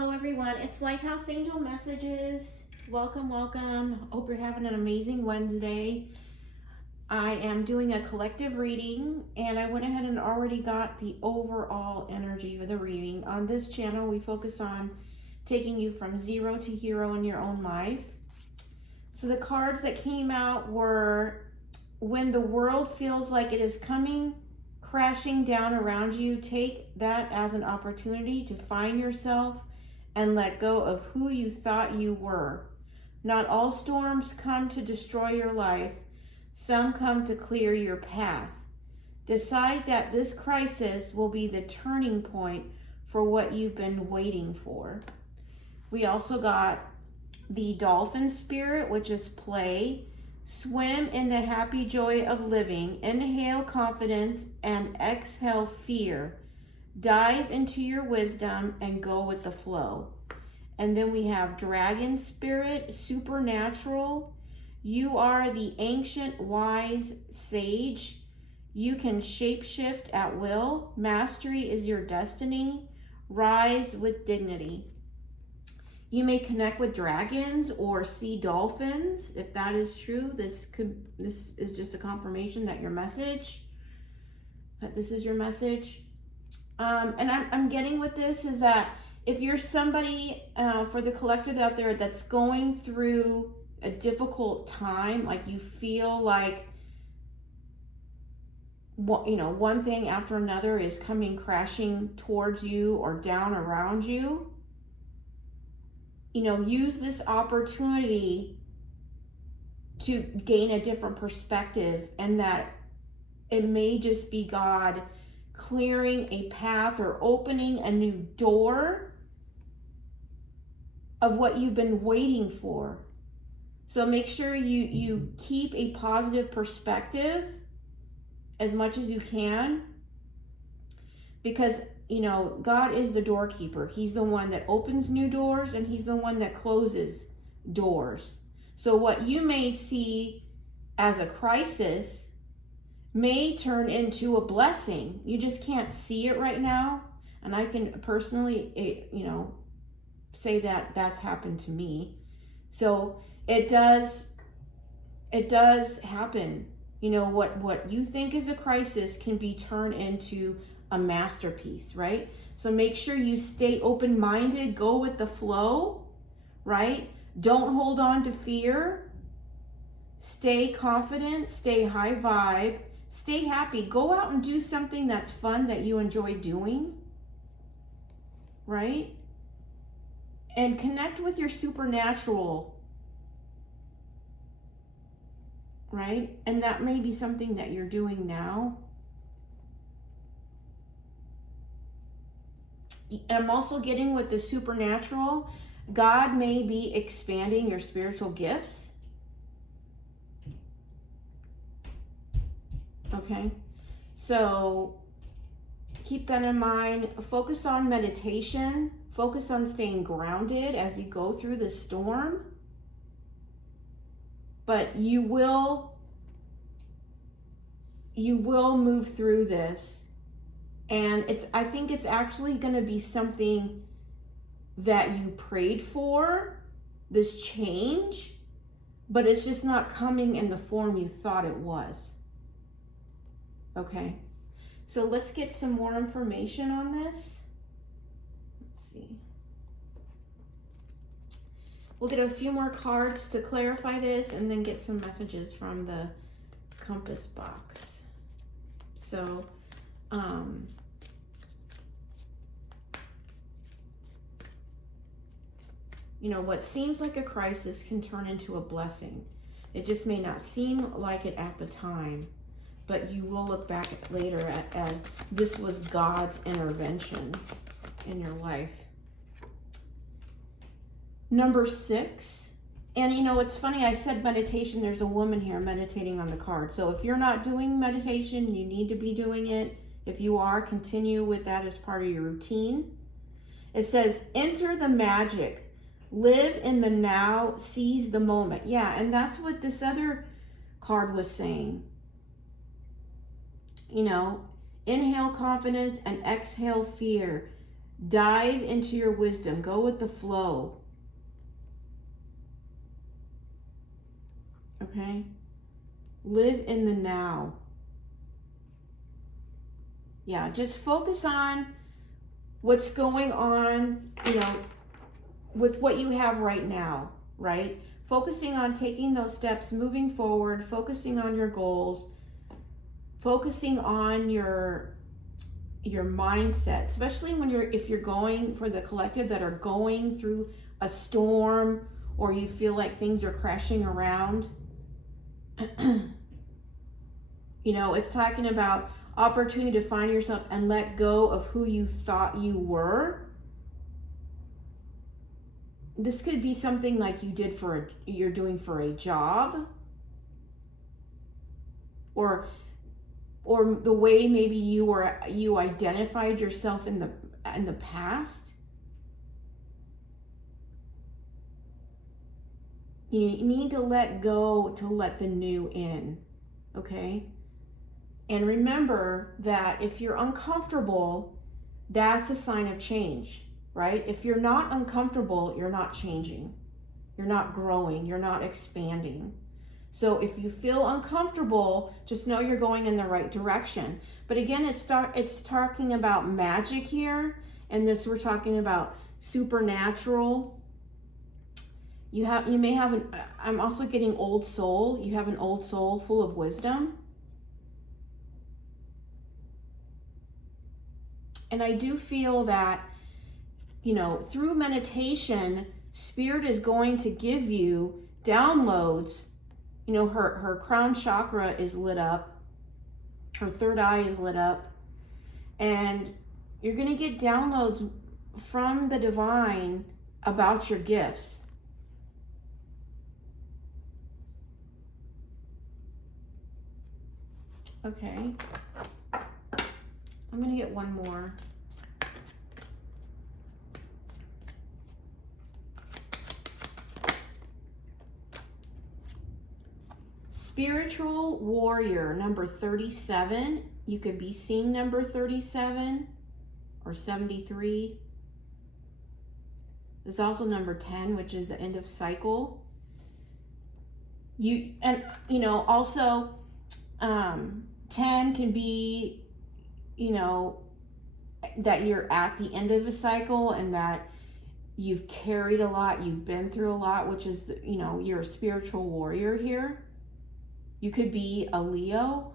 Hello everyone, it's Lighthouse Angel Messages. Welcome, welcome. Hope you're having an amazing Wednesday. I am doing a collective reading and I went ahead and already got the overall energy of the reading. On this channel, we focus on taking you from zero to hero in your own life. So the cards that came out were, when the world feels like it is coming crashing down around you, take that as an opportunity to find yourself and let go of who you thought you were. Not all storms come to destroy your life. Some come to clear your path. Decide that this crisis will be the turning point for what you've been waiting for. We also got the dolphin spirit, which is play. Swim in the happy joy of living. Inhale confidence and exhale fear. Dive into your wisdom and go with the flow. And then we have dragon spirit, supernatural. You are the ancient wise sage. You can shapeshift at will. Mastery is your destiny. Rise with dignity. You may connect with dragons or see dolphins. If that is true, this is just a confirmation that this is your message. And I'm getting with this is that if you're somebody, for the collective out there that's going through a difficult time, like you feel like, one thing after another is coming crashing towards you or down around you, use this opportunity to gain a different perspective, and that it may just be God clearing a path or opening a new door of what you've been waiting for. So make sure you keep a positive perspective as much as you can, because God is the doorkeeper. He's the one that opens new doors and he's the one that closes doors. So what you may see as a crisis may turn into a blessing. You just can't see it right now. And I can personally, say that that's happened to me. So it does happen. What you think is a crisis can be turned into a masterpiece, right? So make sure you stay open-minded, go with the flow, right? Don't hold on to fear. Stay confident, stay high vibe, stay happy. Go out and do something that's fun that you enjoy doing, right? And connect with your supernatural, right? And that may be something that you're doing now. I'm also getting with the supernatural, God may be expanding your spiritual gifts. Okay, so keep that in mind. Focus on meditation. Focus on staying grounded as you go through the storm. But you will move through this. And I think it's actually going to be something that you prayed for, this change, but it's just not coming in the form you thought it was. Okay, so let's get some more information on this. Let's see. We'll get a few more cards to clarify this and then get some messages from the compass box. So, what seems like a crisis can turn into a blessing. It just may not seem like it at the time, but you will look back later as this was God's intervention in your life. Number 6, and it's funny, I said meditation, there's a woman here meditating on the card. So if you're not doing meditation, you need to be doing it. If you are, continue with that as part of your routine. It says, enter the magic. Live in the now, seize the moment. Yeah, and that's what this other card was saying. Inhale confidence and exhale fear. Dive into your wisdom. Go with the flow. Okay? Live in the now. Yeah, just focus on what's going on, with what you have right now, right? Focusing on taking those steps, moving forward, focusing on your goals, focusing on your mindset, especially if you're going for the collective that are going through a storm or you feel like things are crashing around. It's talking about opportunity to find yourself and let go of who you thought you were. This could be something like you're doing for a job, or the way maybe you identified yourself in the past. You need to let go to let the new in, okay? And remember that if you're uncomfortable, that's a sign of change, right? If you're not uncomfortable, you're not changing. You're not growing. You're not expanding. So if you feel uncomfortable, just know you're going in the right direction. But again, it's talking about magic here, and we're talking about supernatural. I'm also getting old soul. You have an old soul full of wisdom. And I do feel that, through meditation, Spirit is going to give you downloads. Her crown chakra is lit up. Her third eye is lit up. And you're going to get downloads from the divine about your gifts. Okay. I'm going to get one more. Spiritual warrior, number 37. You could be seeing number 37 or 73. There's also number 10, which is the end of cycle. Also 10 can be, that you're at the end of a cycle and that you've carried a lot, you've been through a lot, which is, you're a spiritual warrior here. You could be a Leo.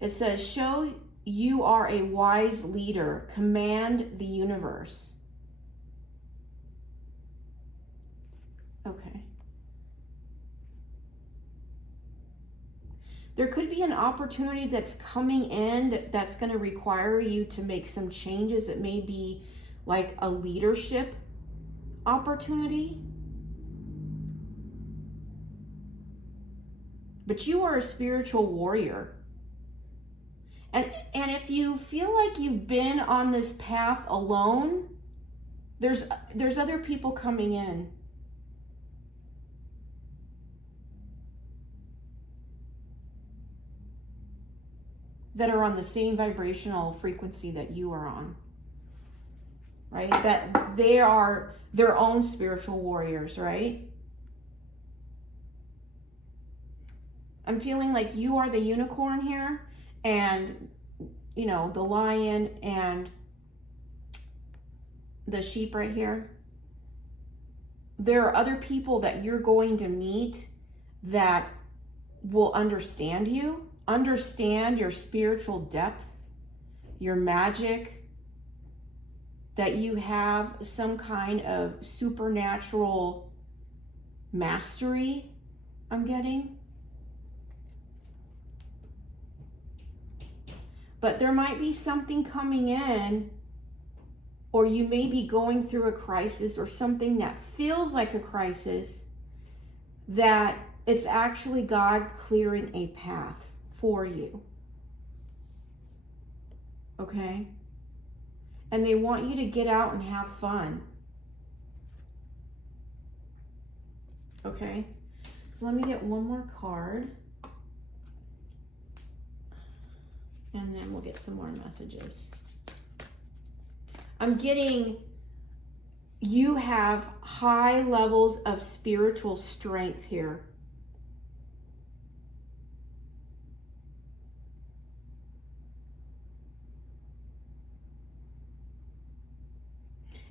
It says, show you are a wise leader, command the universe. Okay. There could be an opportunity that's coming in that's going to require you to make some changes. It may be like a leadership opportunity. But you are a spiritual warrior. And if you feel like you've been on this path alone, there's other people coming in. That are on the same vibrational frequency that you are on. Right? That they are their own spiritual warriors, right? I'm feeling like you are the unicorn here, and the lion and the sheep right here. There are other people that you're going to meet that will understand you, understand your spiritual depth, your magic, that you have some kind of supernatural mastery, I'm getting. But there might be something coming in, or you may be going through a crisis or something that feels like a crisis, that it's actually God clearing a path for you. Okay? And they want you to get out and have fun. Okay? So let me get one more card. And then we'll get some more messages. I'm getting you have high levels of spiritual strength here.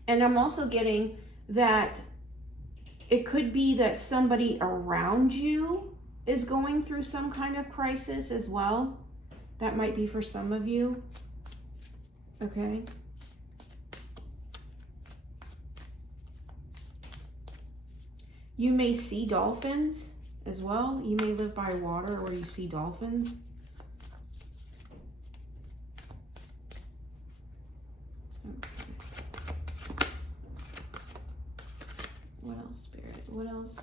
And I'm also getting that it could be that somebody around you is going through some kind of crisis as well. That might be for some of you. Okay. You may see dolphins as well. You may live by water where you see dolphins. What else, Spirit? What else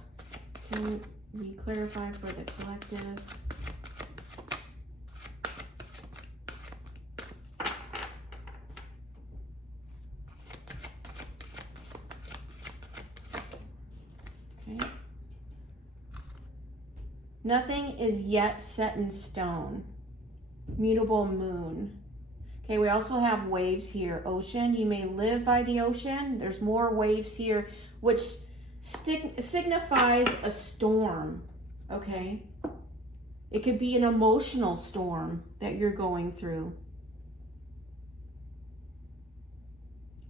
can we clarify for the collective? Okay. Nothing is yet set in stone. Mutable moon. Okay, we also have waves here. Ocean. You may live by the ocean. There's more waves here, which signifies a storm, okay? It could be an emotional storm that you're going through.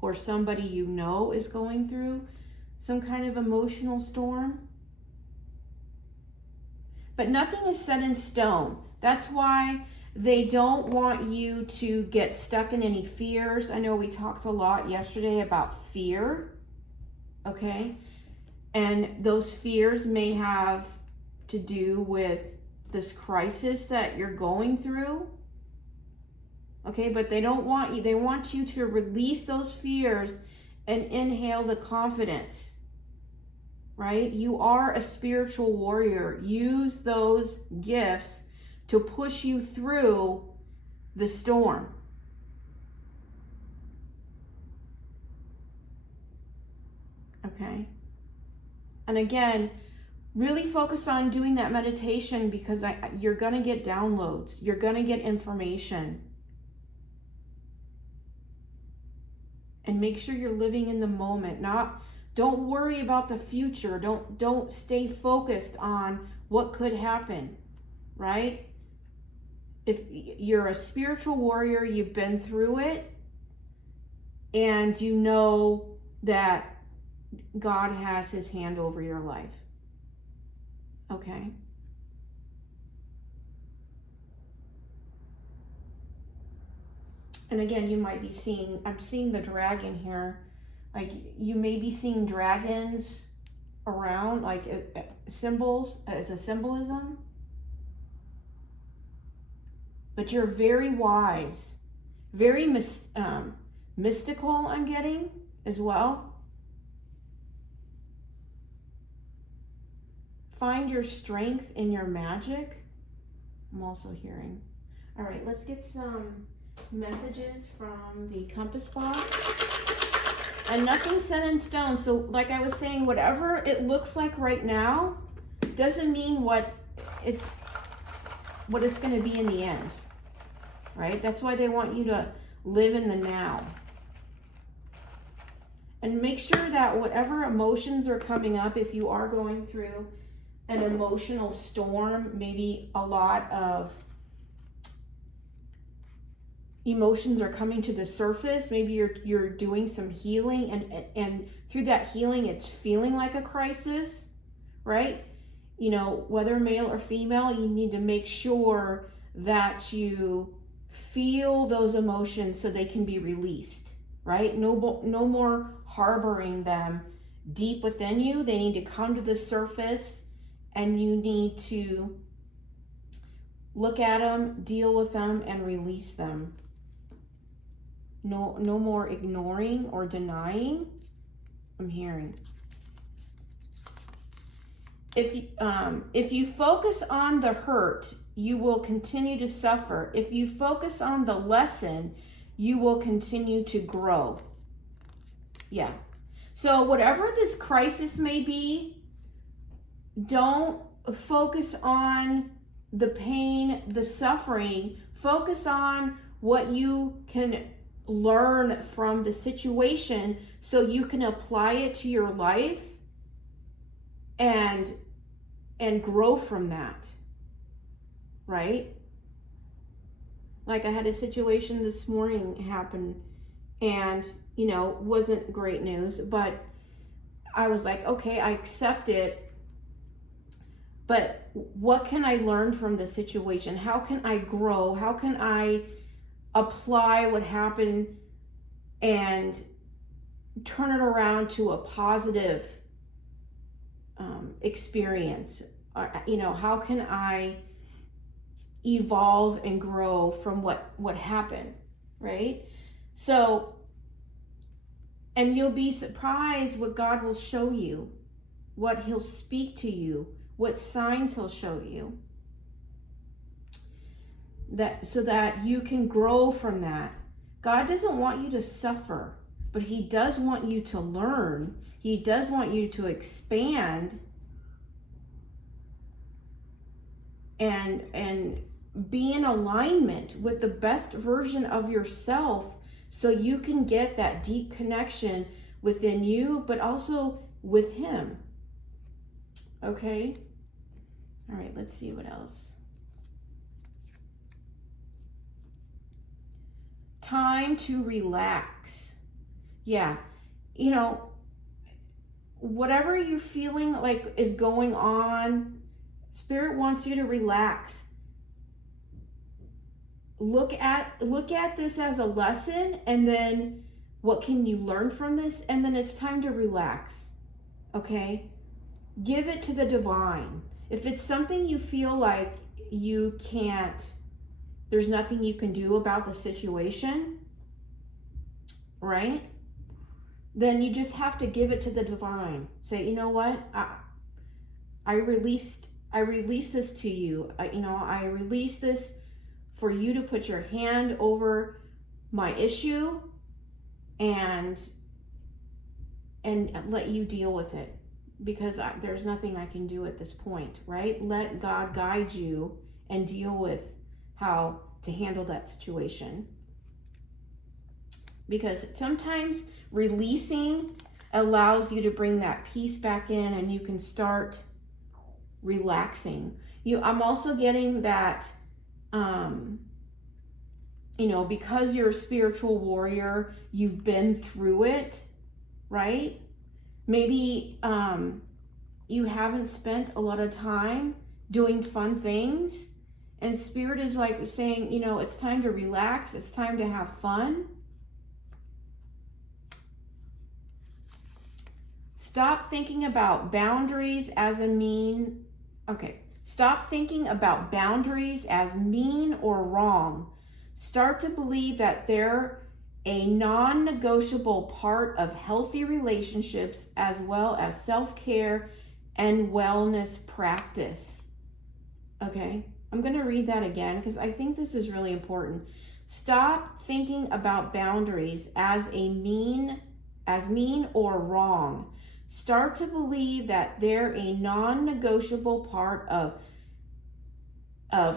Or somebody you know is going through some kind of emotional storm. But nothing is set in stone. That's why they don't want you to get stuck in any fears. I know we talked a lot yesterday about fear, okay? And those fears may have to do with this crisis that you're going through. Okay, but they don't want you, they want you to release those fears and inhale the confidence. Right? You are a spiritual warrior. Use those gifts to push you through the storm. Okay? And again, really focus on doing that meditation because you're going to get downloads. You're going to get information. And make sure you're living in the moment. Don't worry about the future. Don't stay focused on what could happen, right? If you're a spiritual warrior, you've been through it, and you know that God has his hand over your life. Okay? And again, you might be seeing, I'm seeing the dragon here. Like you may be seeing dragons around, like symbols, as a symbolism. But you're very wise, very mystical, I'm getting as well. Find your strength in your magic. I'm also hearing. All right, let's get some messages from the compass box. And nothing's set in stone. So like I was saying, whatever it looks like right now doesn't mean what it's going to be in the end. Right? That's why they want you to live in the now. And make sure that whatever emotions are coming up, if you are going through an emotional storm, maybe a lot of emotions are coming to the surface, maybe you're doing some healing, and through that healing it's feeling like a crisis, right? You know, whether male or female, you need to make sure that you feel those emotions so they can be released, right? No more harboring them deep within you. They need to come to the surface, and you need to look at them, deal with them, and release them. No more ignoring or denying. I'm hearing. If you focus on the hurt, you will continue to suffer. If you focus on the lesson, you will continue to grow. Yeah. So whatever this crisis may be, don't focus on the pain, the suffering. Focus on what you can learn from the situation so you can apply it to your life and grow from that, right? Like I had a situation this morning happen and, wasn't great news, but I was like, okay, I accept it, but what can I learn from the situation? How can I grow? How can I apply what happened and turn it around to a positive experience? How can I evolve and grow from what happened, right? So, and you'll be surprised what God will show you, what he'll speak to you, what signs he'll show you, so that you can grow from that. God doesn't want you to suffer, but he does want you to learn. He does want you to expand and be in alignment with the best version of yourself, so you can get that deep connection within you, but also with him. Okay? All right, let's see what else. Time to relax. Yeah, whatever you're feeling like is going on, Spirit wants you to relax. Look at this as a lesson, and then what can you learn from this? And then it's time to relax. Okay? Give it to the divine. If it's something you feel like you can't, there's nothing you can do about the situation, right? Then you just have to give it to the divine. Say, you know what? I release this to you. I release this for you to put your hand over my issue and let you deal with it, because there's nothing I can do at this point, right? Let God guide you and deal with how to handle that situation. Because sometimes releasing allows you to bring that peace back in, and you can start relaxing. I'm also getting that, because you're a spiritual warrior, you've been through it, right? Maybe you haven't spent a lot of time doing fun things, and Spirit is like saying, it's time to relax, it's time to have fun. Stop thinking about boundaries as Stop thinking about boundaries as mean or wrong. Start to believe that they're a non-negotiable part of healthy relationships, as well as self-care and wellness practice. Okay, I'm going to read that again because I think this is really important. Stop thinking about boundaries as mean or wrong. Start to believe that they're a non-negotiable part of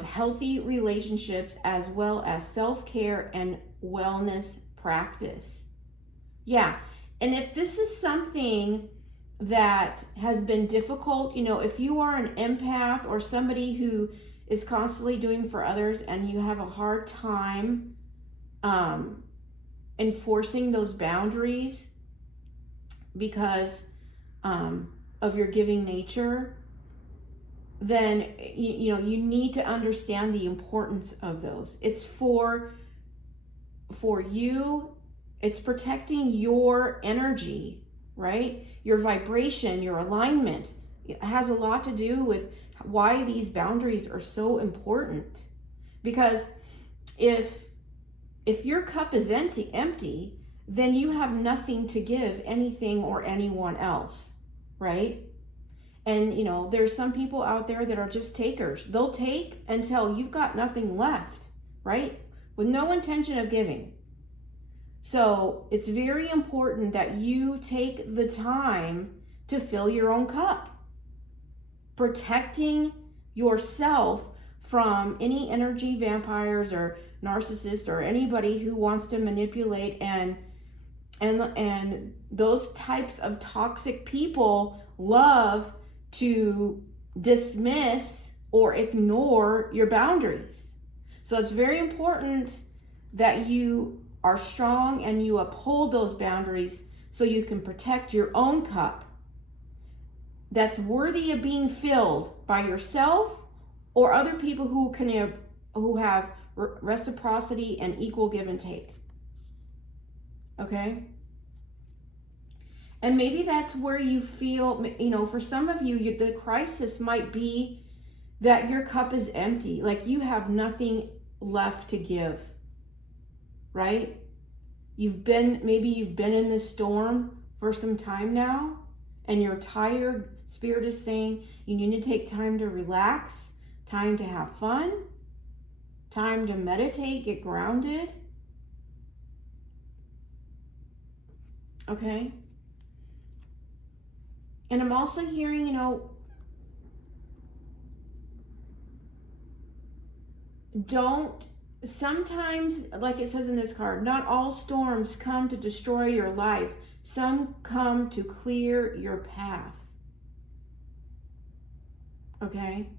healthy relationships, as well as self-care and wellness practice. Yeah, and if this is something that has been difficult, if you are an empath or somebody who is constantly doing for others and you have a hard time enforcing those boundaries because of your giving nature, then you need to understand the importance of those. It's for you. It's protecting your energy, right? Your vibration, your alignment. It has a lot to do with why these boundaries are so important. Because if your cup is empty, then you have nothing to give anything or anyone else, right? And there's some people out there that are just takers. They'll take until you've got nothing left, right? With no intention of giving. So it's very important that you take the time to fill your own cup. Protecting yourself from any energy vampires or narcissists or anybody who wants to manipulate, and those types of toxic people love to dismiss or ignore your boundaries. So it's very important that you are strong and you uphold those boundaries so you can protect your own cup that's worthy of being filled by yourself or other people who have reciprocity and equal give and take. Okay? And maybe that's where you feel, for some of you, the crisis might be that your cup is empty, like you have nothing left to give, right? Maybe you've been in this storm for some time now, and you're tired. Spirit is saying you need to take time to relax, time to have fun, time to meditate, get grounded. Okay? And I'm also hearing, sometimes, like it says in this card, not all storms come to destroy your life. Some come to clear your path. Okay?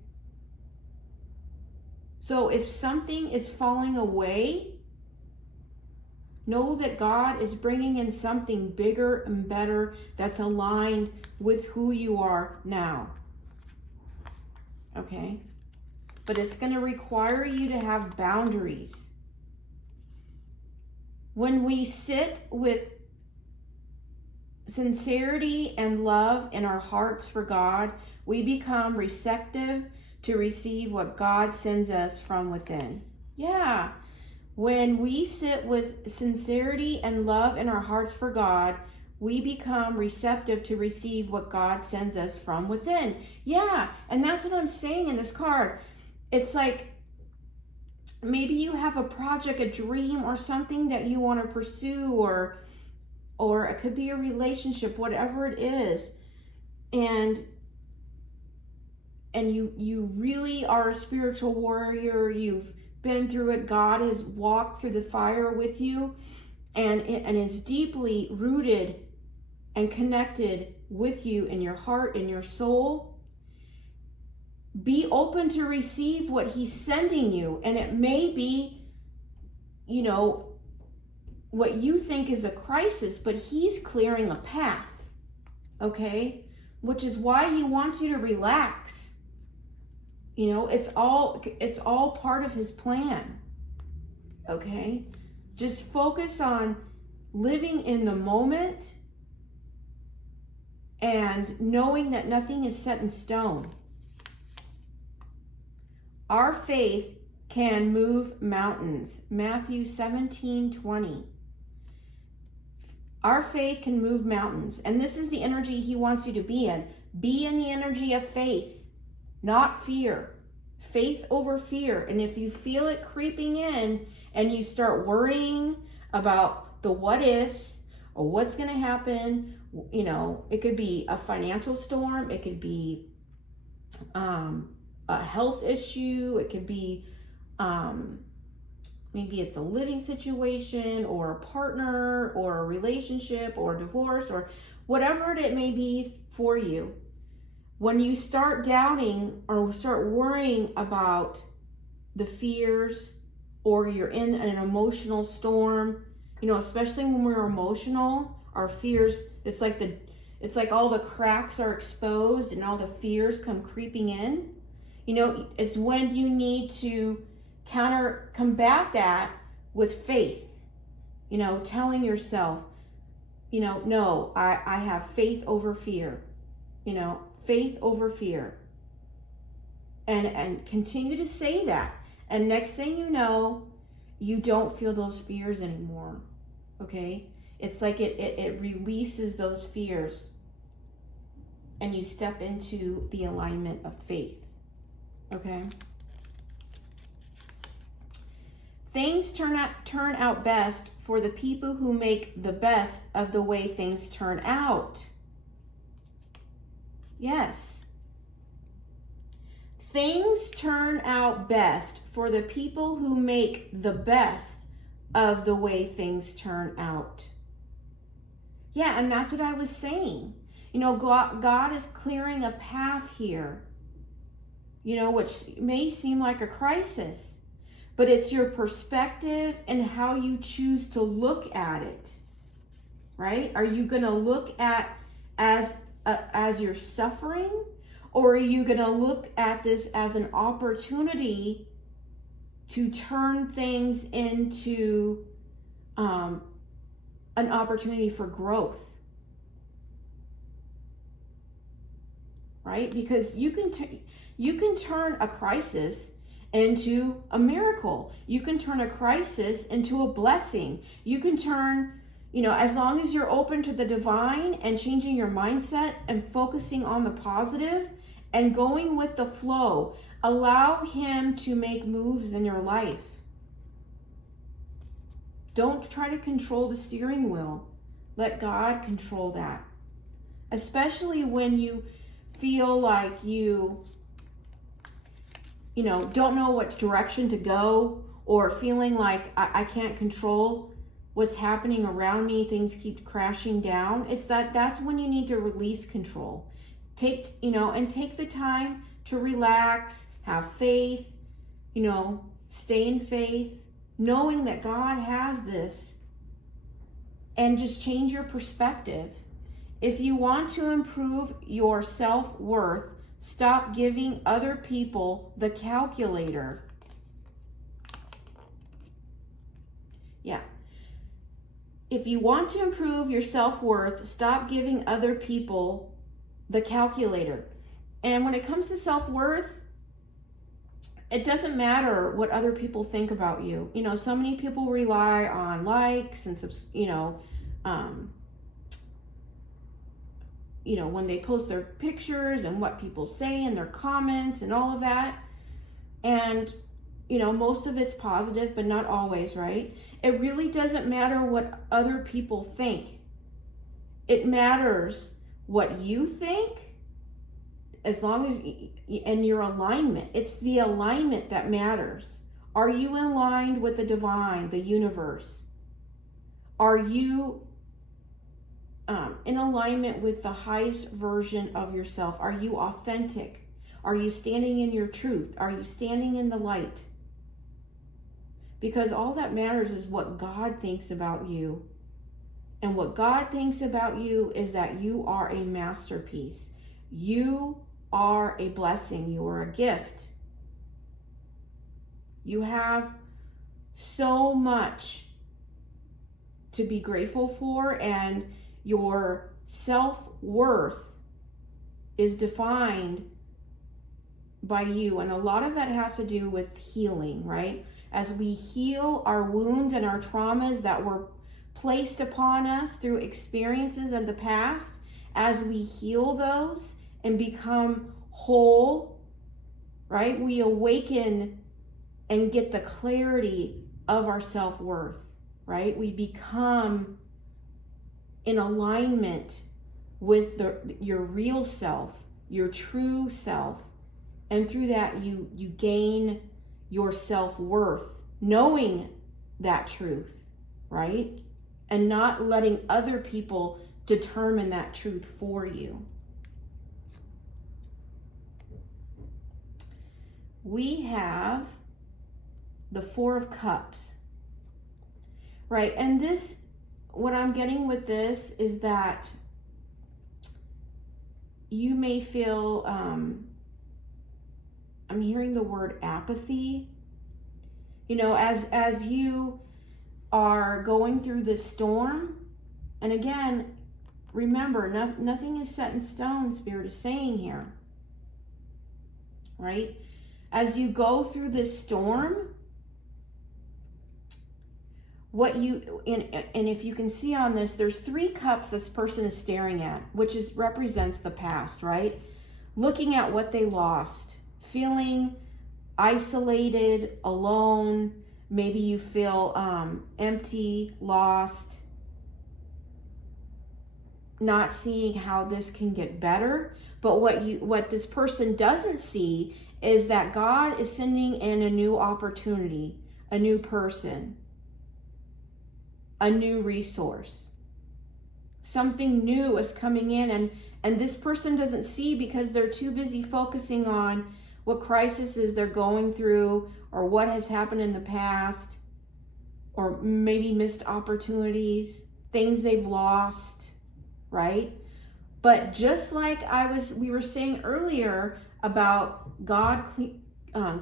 So if something is falling away, know that God is bringing in something bigger and better that's aligned with who you are now. Okay? But it's going to require you to have boundaries. When we sit with sincerity and love in our hearts for God, we become receptive to receive what God sends us from within. Yeah. When we sit with sincerity and love in our hearts for God, we become receptive to receive what God sends us from within. Yeah. And that's what I'm saying in this card. It's like maybe you have a project, a dream, or something that you want to pursue, or it could be a relationship, whatever it is. And you really are a spiritual warrior. You've been through it. God has walked through the fire with you and is deeply rooted and connected with you in your heart, in your soul. Be open to receive what he's sending you. And it may be, what you think is a crisis, but he's clearing a path. Okay? Which is why he wants you to relax. It's all part of his plan. Okay? Just focus on living in the moment and knowing that nothing is set in stone. Our faith can move mountains. Matthew 17:20. Our faith can move mountains. And this is the energy he wants you to be in. Be in the energy of faith, not fear. Faith over fear. And if you feel it creeping in and you start worrying about the what ifs or what's going to happen, it could be a financial storm. It could be a health issue. It could be maybe it's a living situation or a partner or a relationship or divorce or whatever it may be for you. When you start doubting or start worrying about the fears, or you're in an emotional storm, especially when we're emotional, our fears, it's like all the cracks are exposed and all the fears come creeping in. It's when you need to combat that with faith, telling yourself, no, I have faith over fear, faith over fear, and continue to say that. And next thing you know, you don't feel those fears anymore. Okay. It's like it releases those fears and you step into the alignment of faith. Okay. Things turn out best for the people who make the best of the way things turn out. Yes. Things turn out best for the people who make the best of the way things turn out. Yeah, and that's what I was saying. You know, God is clearing a path here, you know, which may seem like a crisis, but it's your perspective and how you choose to look at it, right? Are you going to look at as you're suffering, or are you going to look at this as an opportunity to turn things into an opportunity for growth? Right? Because you can turn a crisis into a miracle. You can turn a crisis into a blessing. You can turn, you know, as long as you're open to the divine and changing your mindset and focusing on the positive and going with the flow, allow him to make moves in your life. Don't try to control the steering wheel. Let God control that. Especially when you feel like you know, don't know what direction to go, or feeling like I can't control what's happening around me, things keep crashing down. That's when you need to release control. Take the time to relax, have faith, you know, stay in faith, knowing that God has this, and just change your perspective. If you want to improve your self-worth, stop giving other people the calculator. Yeah. If you want to improve your self-worth, stop giving other people the calculator. And when it comes to self-worth, it doesn't matter what other people think about you. You know, so many people rely on likes and, when they post their pictures and what people say in their comments and all of that. And, you know, most of it's positive, but not always, right? It really doesn't matter what other people think. It matters what you think, as long as, and your alignment. It's the alignment that matters. Are you aligned with the divine, the universe? Are you in alignment with the highest version of yourself? Are you authentic? Are you standing in your truth? Are you standing in the light? Because all that matters is what God thinks about you. And what God thinks about you is that you are a masterpiece. You are a blessing. You are a gift. You have so much to be grateful for, and your self-worth is defined by you. And a lot of that has to do with healing, right? As we heal our wounds and our traumas that were placed upon us through experiences of the past, as we heal those and become whole, right? We awaken and get the clarity of our self-worth, right? We become in alignment with your real self, your true self. And through that, you gain your self-worth, knowing that truth, right? And not letting other people determine that truth for you. We have the Four of Cups, right? And this, what I'm getting with this is that you may feel, I'm hearing the word apathy. You know, as you are going through this storm, and again, remember, nothing is set in stone, Spirit is saying here, right? As you go through this storm, and if you can see on this, there's 3 cups this person is staring at, which represents the past, right? Looking at what they lost, feeling isolated, alone. Maybe you feel empty, lost, not seeing how this can get better. But what this person doesn't see is that God is sending in a new opportunity, a new person, a new resource. Something new is coming in, and this person doesn't see because they're too busy focusing on what crises they're going through, or what has happened in the past, or maybe missed opportunities, things they've lost, right? But just like we were saying earlier about God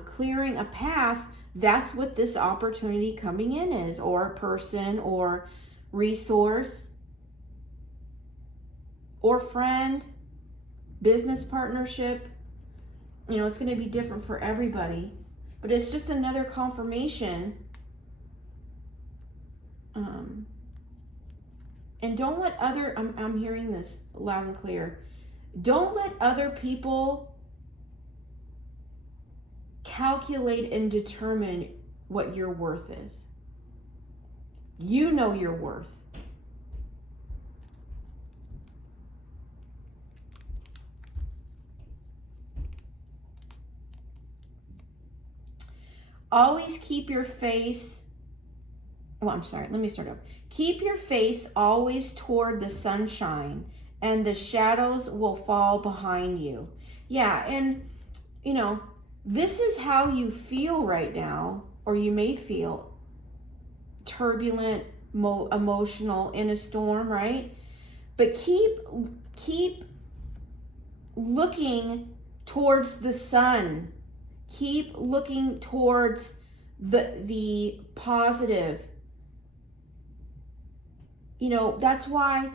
clearing a path, that's what this opportunity coming in is, or person, or resource, or friend, business partnership. You know, it's going to be different for everybody, but it's just another confirmation. And don't let I'm hearing this loud and clear. Don't let other people calculate and determine what your worth is. You know your worth. Always keep your face, let me start over. Keep your face always toward the sunshine, and the shadows will fall behind you. Yeah, and you know, this is how you feel right now, or you may feel turbulent, emotional, in a storm, right? But keep looking towards the sun. Keep looking towards the positive. You know, that's why,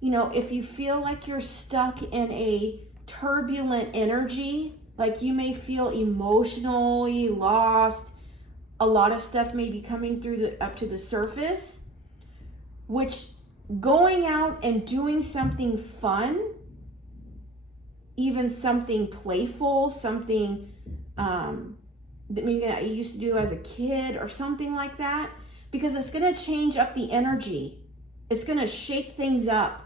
you know, if you feel like you're stuck in a turbulent energy, like you may feel emotionally lost, a lot of stuff may be coming through up to the surface, which going out and doing something fun, even something playful, something that maybe that you used to do as a kid or something like that, because it's going to change up the energy. It's going to shake things up.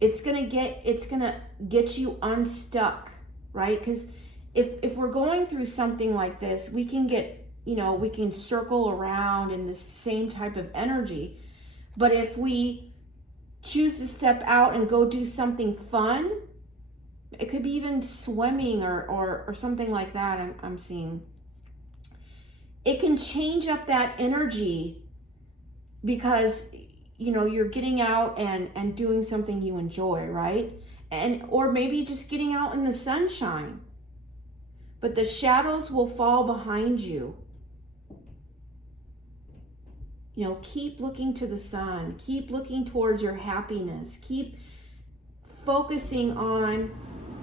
It's going to get you unstuck, right? Because if we're going through something like this, we can get, you know, we can circle around in the same type of energy. But if we choose to step out and go do something fun, it could be even swimming or something like that, I'm seeing. It can change up that energy because, you know, you're getting out and doing something you enjoy, right? Or maybe just getting out in the sunshine. But the shadows will fall behind you. You know, keep looking to the sun. Keep looking towards your happiness. Keep focusing on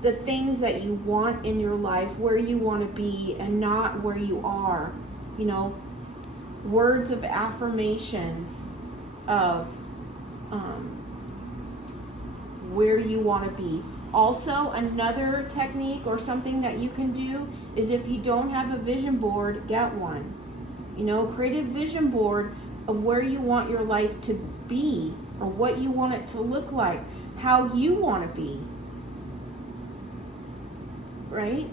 the things that you want in your life, where you want to be and not where you are. You know, words of affirmations of where you want to be. Also, another technique or something that you can do is, if you don't have a vision board, get one. You know, create a vision board of where you want your life to be, or what you want it to look like, how you want to be, right?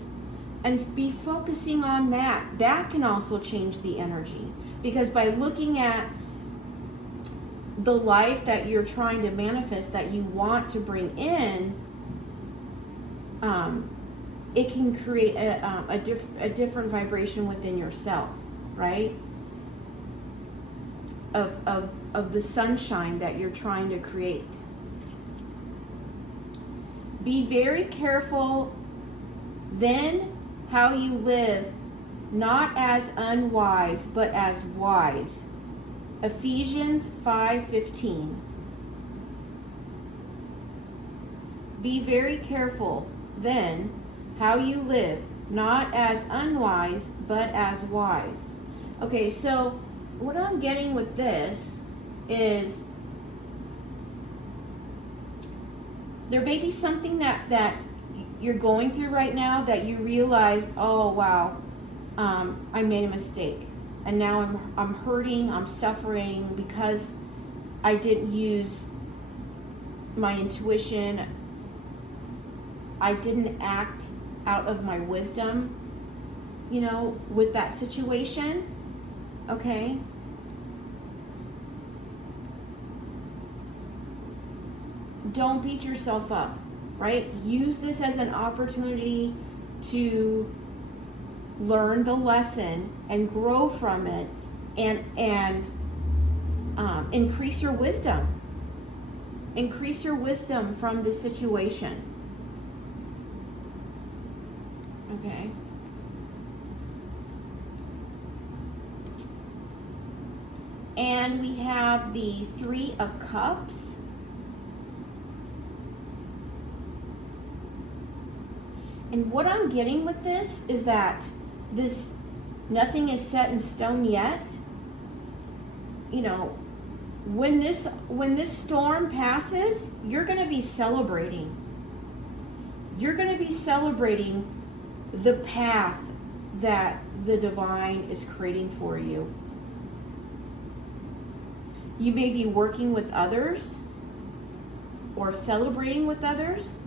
And be focusing on that. That can also change the energy, because by looking at the life that you're trying to manifest, that you want to bring in, it can create a different vibration within yourself, right? Of the sunshine that you're trying to create. Be very careful then how you live, not as unwise, but as wise. Ephesians 5:15. Be very careful then how you live, not as unwise, but as wise. Okay, so what I'm getting with this is there may be something that you're going through right now that you realize, oh wow, I made a mistake, and now I'm hurting, I'm suffering because I didn't use my intuition. I didn't act out of my wisdom, you know, with that situation, okay? Don't beat yourself up, right? Use this as an opportunity to learn the lesson and grow from it, and increase your wisdom. Increase your wisdom from the situation. Okay. And we have the Three of Cups. And what I'm getting with this is that nothing is set in stone yet. You know, when this storm passes, you're going to be celebrating. You're going to be celebrating the path that the divine is creating for you. You may be working with others or celebrating with others.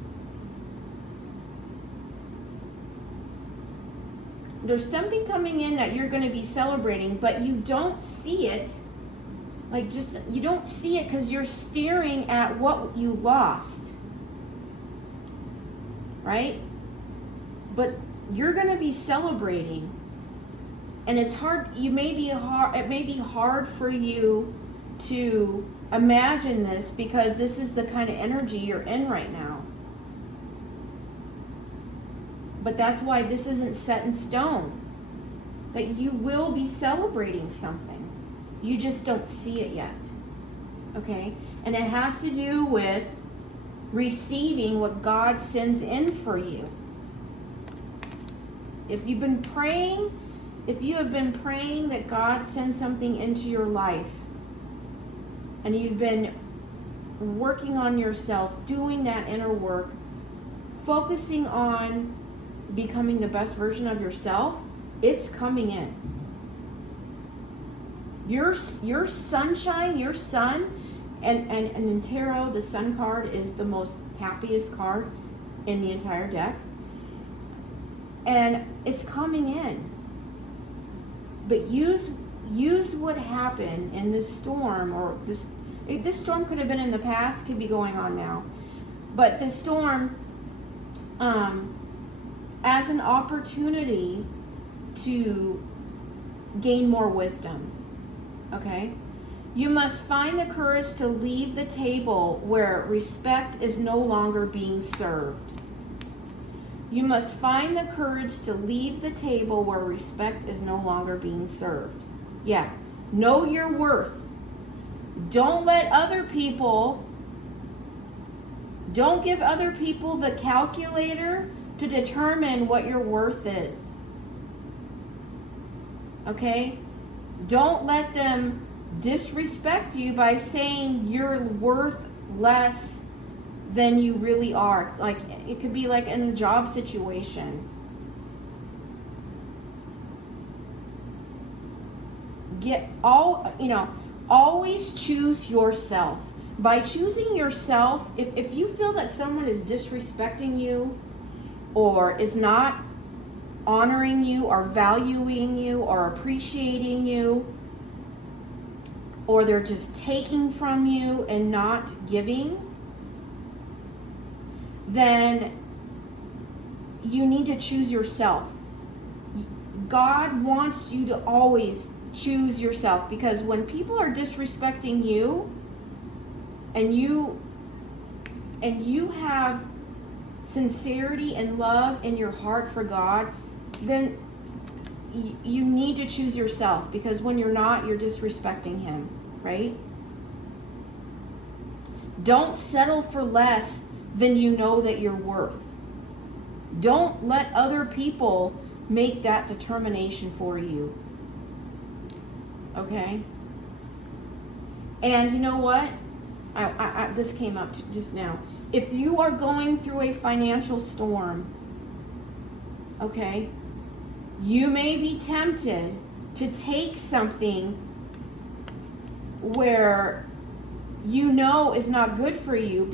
There's something coming in that you're going to be celebrating, but you don't see it. You don't see it because you're staring at what you lost. Right? But you're going to be celebrating. And it's hard, it may be hard for you to imagine this because this is the kind of energy you're in right now. But that's why this isn't set in stone. That you will be celebrating something. You just don't see it yet. Okay? And it has to do with receiving what God sends in for you. If you have been praying that God sends something into your life, and you've been working on yourself, doing that inner work, focusing on becoming the best version of yourself, it's coming in. Your sunshine, your sun, and in tarot, the sun card is the most happiest card in the entire deck. And it's coming in. But use what happened in this storm, or this storm could have been in the past, could be going on now. But this storm, as an opportunity to gain more wisdom. Okay? You must find the courage to leave the table where respect is no longer being served. You must find the courage to leave the table where respect is no longer being served. Yeah. Know your worth. Don't give other people the calculator to determine what your worth is. Okay? Don't let them disrespect you by saying you're worth less than you really are. Like, it could be like in a job situation. Always choose yourself. By choosing yourself, if you feel that someone is disrespecting you, or is not honoring you, or valuing you, or appreciating you, or they're just taking from you and not giving, then you need to choose yourself. God wants you to always choose yourself, because when people are disrespecting you, and you have sincerity and love in your heart for God, then you need to choose yourself, because when you're not, you're disrespecting Him, right? Don't settle for less than you know that you're worth. Don't let other people make that determination for you. Okay? And you know what? This came up just now. If you are going through a financial storm, okay, you may be tempted to take something where you know is not good for you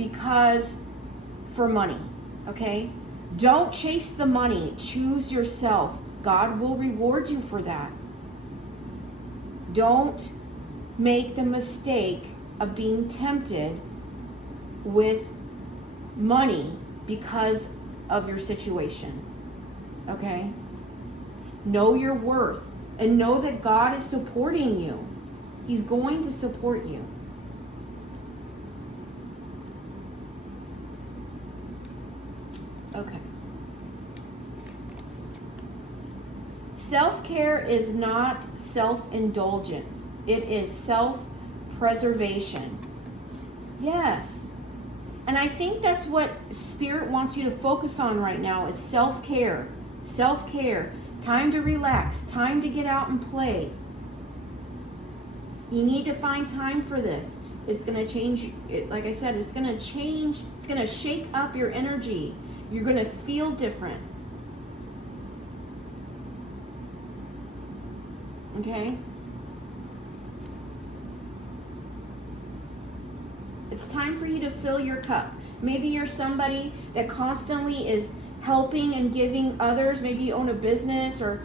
for money, okay? Don't chase the money. Choose yourself. God will reward you for that. Don't make the mistake of being tempted with money because of your situation. Okay? Know your worth and know that God is supporting you. He's going to support you. Okay. Self-care is not self-indulgence. It is self-preservation. Yes. And I think that's what Spirit wants you to focus on right now is self-care. Self-care. Time to relax. Time to get out and play. You need to find time for this. It's going to change, like I said, it's going to change. It's going to shake up your energy. You're going to feel different. Okay? It's time for you to fill your cup. Maybe you're somebody that constantly is helping and giving others. Maybe you own a business or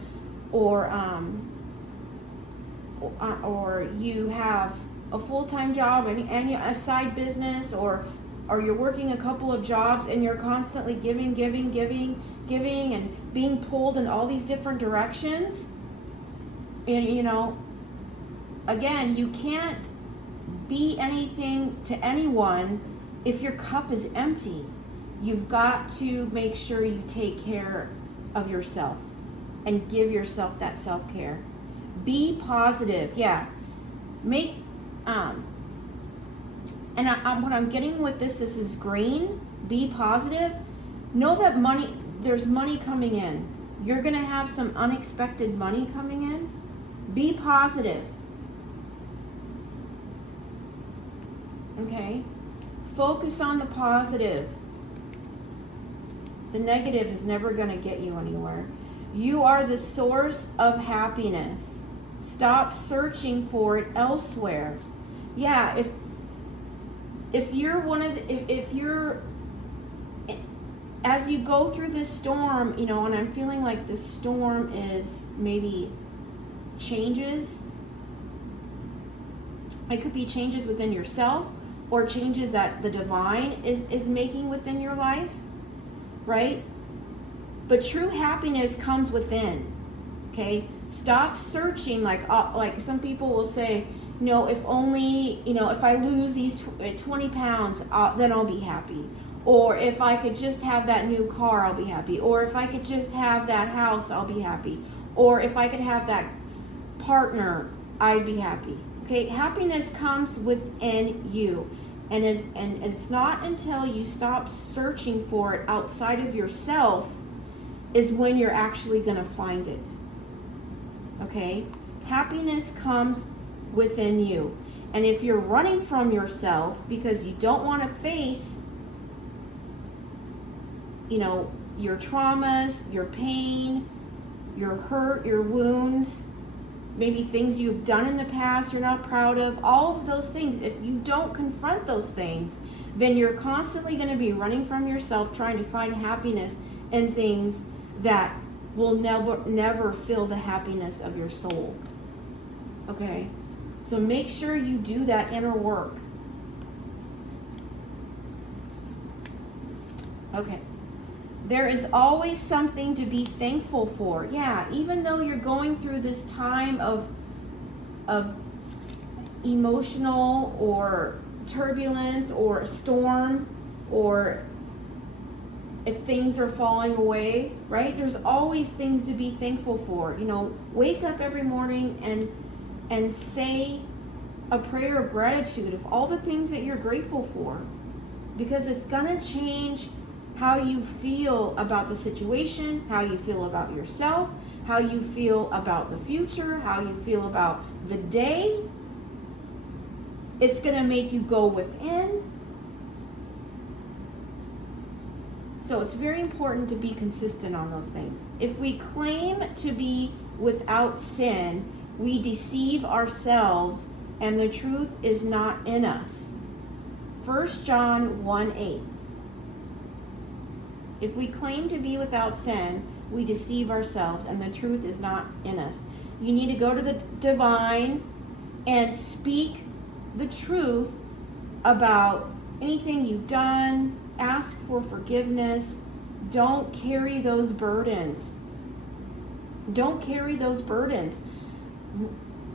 you have a full-time job and a side business, or you're working a couple of jobs and you're constantly giving and being pulled in all these different directions. And you know, again, you can't be anything to anyone if your cup is empty. You've got to make sure you take care of yourself and give yourself that self-care. Be positive. Yeah. Make and what I'm getting with this is green. Be positive. Know that there's money coming in. You're going to have some unexpected money coming in. Be positive. Okay? Focus on the positive. The negative is never going to get you anywhere. You are the source of happiness. Stop searching for it elsewhere. Yeah, if you're if you're, as you go through this storm, you know, and I'm feeling like this storm is maybe changes. It could be changes within yourself or changes that the divine is making within your life, right? But true happiness comes within, okay? Stop searching like some people will say, you know, if only, you know, if I lose these 20 pounds, then I'll be happy. Or if I could just have that new car, I'll be happy. Or if I could just have that house, I'll be happy. Or if I could have that partner, I'd be happy. Okay, happiness comes within you. And it's not until you stop searching for it outside of yourself is when you're actually going to find it. Okay? Happiness comes within you. And if you're running from yourself because you don't want to face, you know, your traumas, your pain, your hurt, your wounds, maybe things you've done in the past you're not proud of, all of those things, if you don't confront those things, then you're constantly going to be running from yourself trying to find happiness in things that will never fill the happiness of your soul. Okay? So make sure you do that inner work. Okay. There is always something to be thankful for. Yeah, even though you're going through this time of emotional or turbulence or a storm, or if things are falling away, right? There's always things to be thankful for. You know, wake up every morning and say a prayer of gratitude of all the things that you're grateful for, because it's going to change how you feel about the situation, how you feel about yourself, how you feel about the future, how you feel about the day. It's going to make you go within. So it's very important to be consistent on those things. If we claim to be without sin, we deceive ourselves and the truth is not in us. 1 John 1:8. If we claim to be without sin, we deceive ourselves and the truth is not in us. You need to go to the divine and speak the truth about anything you've done. Ask for forgiveness. Don't carry those burdens. Don't carry those burdens.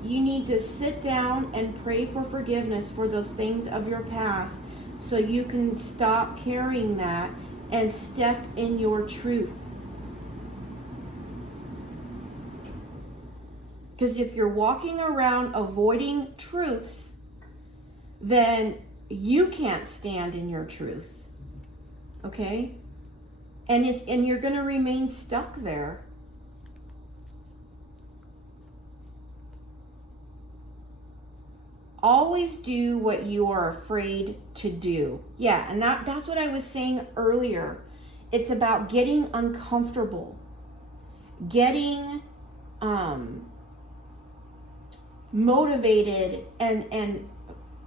You need to sit down and pray for forgiveness for those things of your past so you can stop carrying that and step in your truth. Because if you're walking around avoiding truths, then you can't stand in your truth. Okay? And you're going to remain stuck there. Always do what you are afraid to do. Yeah, and that's what I was saying earlier. It's about getting uncomfortable. Getting motivated and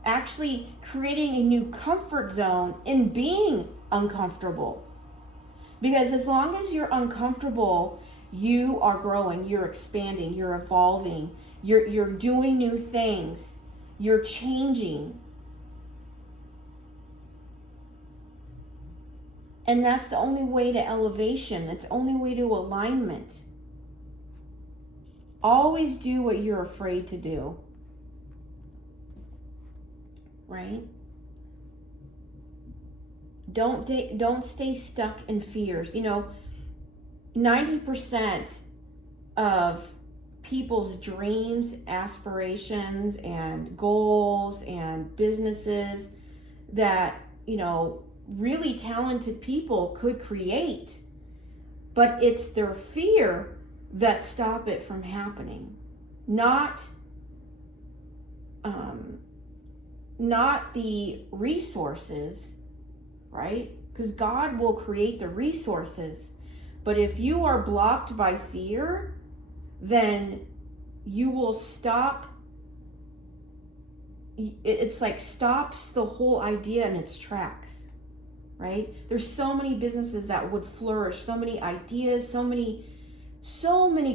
actually creating a new comfort zone in being uncomfortable. Because as long as you're uncomfortable, you are growing, you're expanding, you're evolving, you're doing new things, you're changing. And that's the only way to elevation. It's the only way to alignment. Always do what you're afraid to do. Right? Don't stay stuck in fears. 90% of people's dreams, aspirations, and goals and businesses that, really talented people could create, but it's their fear that stop it from happening. Not the resources, right? Because God will create the resources. But if you are blocked by fear, then you will stop. It's like stops the whole idea in its tracks, right? There's so many businesses that would flourish, so many ideas, so many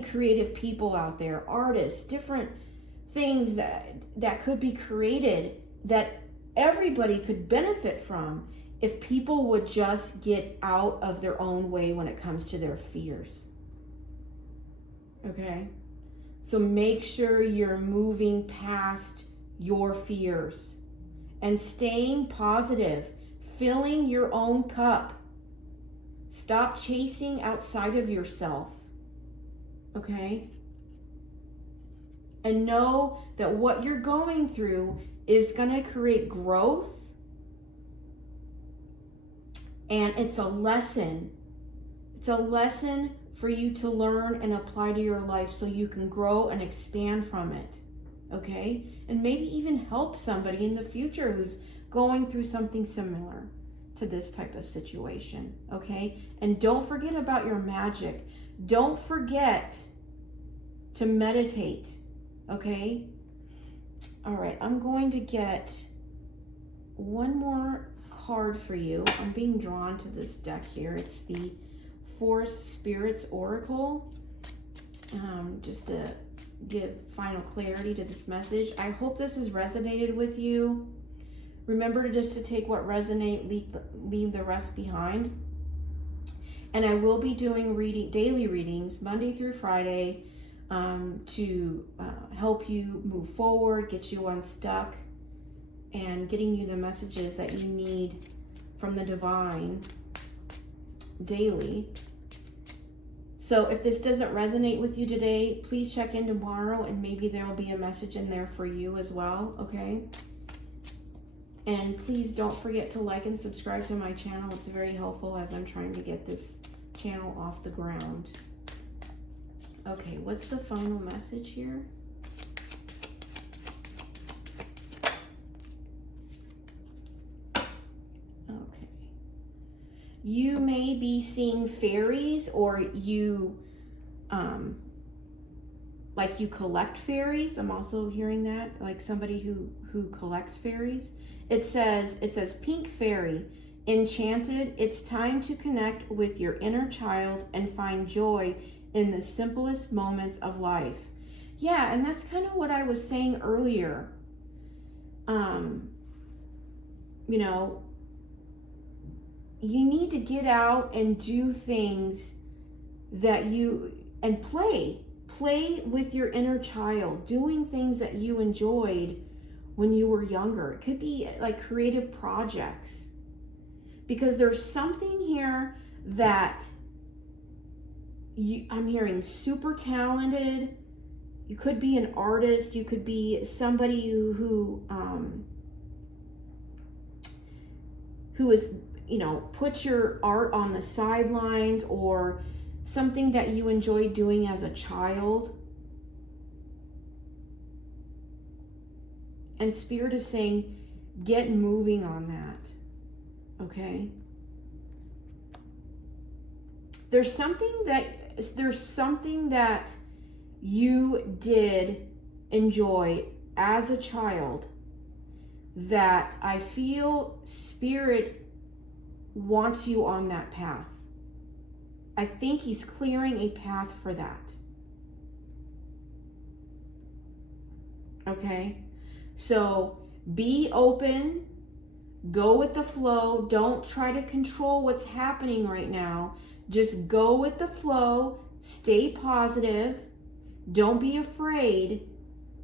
creative people out there, artists, different things that could be created that everybody could benefit from if people would just get out of their own way when it comes to their fears. Okay? So make sure you're moving past your fears and staying positive, filling your own cup. Stop chasing outside of yourself. Okay? And know that what you're going through is going to create growth. And it's a lesson. It's a lesson for you to learn and apply to your life so you can grow and expand from it. Okay? And maybe even help somebody in the future who's going through something similar to this type of situation. Okay? And don't forget about your magic. Don't forget to meditate. Okay? All right, I'm going to get one more card for you. I'm being drawn to this deck here. It's the Force Spirits Oracle. Just to give final clarity to this message. I hope this has resonated with you. Remember to take what resonates, leave the rest behind. And I will be doing daily readings Monday through Friday to help you move forward, get you unstuck, and getting you the messages that you need from the divine daily. So if this doesn't resonate with you today, please check in tomorrow and maybe there will be a message in there for you as well, okay? And please don't forget to like and subscribe to my channel. It's very helpful as I'm trying to get this channel off the ground. Okay, what's the final message here? Okay. You may be seeing fairies, or you like you collect fairies. I'm also hearing that, like somebody who collects fairies. It says pink fairy, Enchanted, it's time to connect with your inner child and find joy in the simplest moments of life. Yeah, and that's kind of what I was saying earlier. You know, you need to get out and do things that and play with your inner child, doing things that you enjoyed when you were younger. It could be like creative projects, because there's something here that I'm hearing super talented. You could be an artist. You could be somebody who is, you know, put your art on the sidelines, or something that you enjoyed doing as a child. And Spirit is saying, get moving on that. Okay? There's something that you did enjoy as a child that I feel Spirit wants you on that path. I think he's clearing a path for that. Okay? So be open, go with the flow. Don't try to control what's happening right now. Just go with the flow, stay positive. Don't be afraid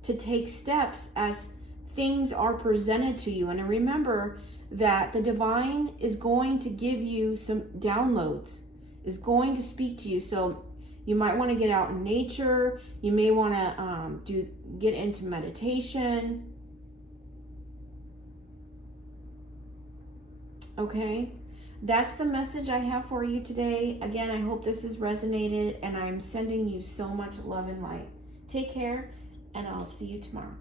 to take steps as things are presented to you. And remember that the divine is going to give you some downloads, is going to speak to you. So you might want to get out in nature. You may want to get into meditation. Okay, that's the message I have for you today. Again, I hope this has resonated, and I'm sending you so much love and light. Take care, and I'll see you tomorrow.